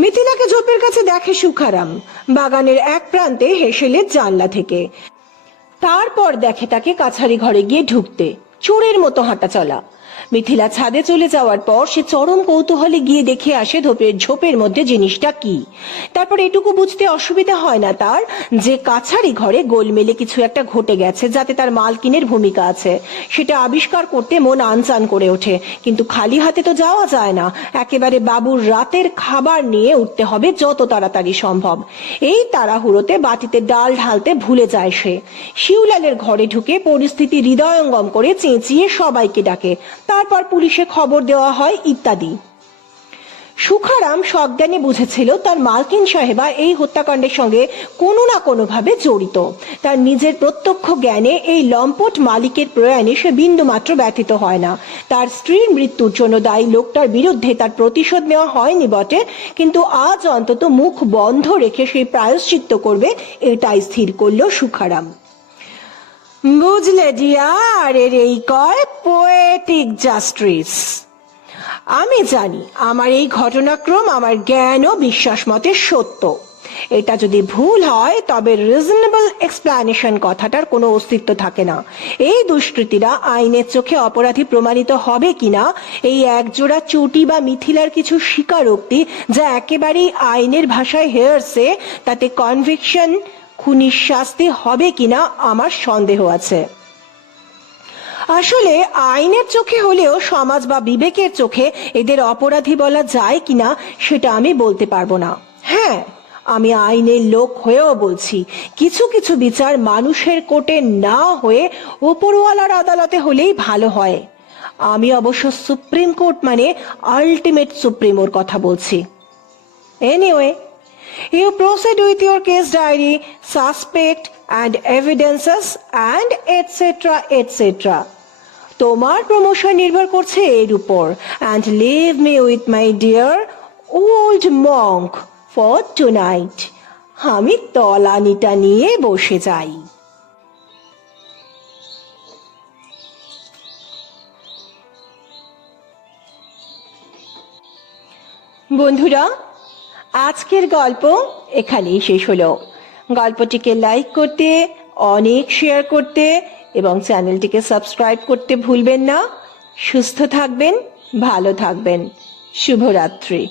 মিথিলাকে ঝোপের কাছে দেখে সুখারাম, বাগানের এক প্রান্তে হেসেলের জানলা থেকে। তারপর দেখে তাকে কাছারি ঘরে গিয়ে ঢুকতে, চোরের মতো হাঁটা চলা। মিথিলা ছাদে চলে যাওয়ার পর সে চরম কৌতূহলে গিয়ে দেখে আসে ঝোপের মধ্যে জিনিসটা কি। তারপর এটুকু বুঝতে অসুবিধা হয় না তার যে কাছারি ঘরে গোলমেলে কিছু একটা ঘটে গেছে, যাতে তার মালকিনের ভূমিকা আছে। সেটা আবিষ্কার করতে মন আনচান করে ওঠে, কিন্তু খালি হাতে তো যাওয়া যায় না। একেবারে বাবুর রাতের খাবার নিয়ে উঠতে হবে যত তাড়াতাড়ি সম্ভব। এই তাড়াহুড়োতে বাটিতে ডাল ঢালতে ভুলে যায় সে। শিউলালের ঘরে ঢুকে পরিস্থিতি হৃদয়ঙ্গম করে চেঁচিয়ে সবাইকে ডাকে। তারপর পুলিশে খবর দেওয়া হয় ইত্যাদি। সুখারাম সজ্ঞানে বুঝেছিল তার মালকিন সাহেবা এই হত্যাকাণ্ডের সঙ্গে কোনো না কোনোভাবে জড়িত। তার নিজের প্রত্যক্ষ জ্ঞানে এই লম্পট মালিকের প্রয়াণে সে বিন্দুমাত্র ব্যথিত হয় না। তার স্ত্রীর মৃত্যুর জন্য দায়ী লোকটার বিরুদ্ধে তার প্রতিশোধ নেওয়া হয়নি বটে, কিন্তু আজ অন্তত মুখ বন্ধ রেখে সেই প্রায়শ্চিত্ত করবে, এটাই স্থির করল সুখারাম। বুঝলে ডিয়ার, এর এই কয় পোয়েটিক জাস্টিস। আমি জানি আমার এই ঘটনাক্রম আমার জ্ঞান ও বিশ্বাস মতে সত্য। এটা যদি ভুল হয় তবে রিজনেবল এক্সপ্লানেশন কথাটার কোনো অস্তিত্ব থাকে না। এই দুষ্কৃতীরা আইনের চোখে অপরাধী প্রমাণিত হবে কিনা, এই একজোড়া চটি বা মিথিলার কিছু স্বীকারোক্তি যা একেবারেই আইনের ভাষায় হেয়ারসে, তাতে কনভিকশন, খুনির শাস্তি হবে কিনা আমার সন্দেহ আছে। আসলে আইনের চোখে হলেও সমাজ বা বিবেকের চোখে এদের অপরাধী বলা যায় কিনা সেটা আমি বলতে পারবো না। হ্যাঁ, আমি আইনের লোক হয়েও বলছি, কিছু কিছু বিচার মানুষের কোর্টে না হয়ে ওপরওয়ালার আদালতে হলেই ভালো হয়। আমি অবশ্য সুপ্রিম কোর্ট মানে আল্টিমেট সুপ্রিমোর কথা বলছি। Anyway, you proceed with your case diary, suspect and evidences and etc. etc. তোমার প্রমোশন নির্ভর করছে এর উপর। and leave me with my dear old monk for tonight. আমি তলানিটা নিয়ে বসে যাই। বন্ধুরা, আজকের গল্প এখানেই শেষ হলো। গল্পটিকে লাইক করতে, অনেক শেয়ার করতে এবং চ্যানেলটিকে সাবস্ক্রাইব করতে ভুলবেন না। সুস্থ থাকবেন, ভালো থাকবেন। শুভরাত্রি।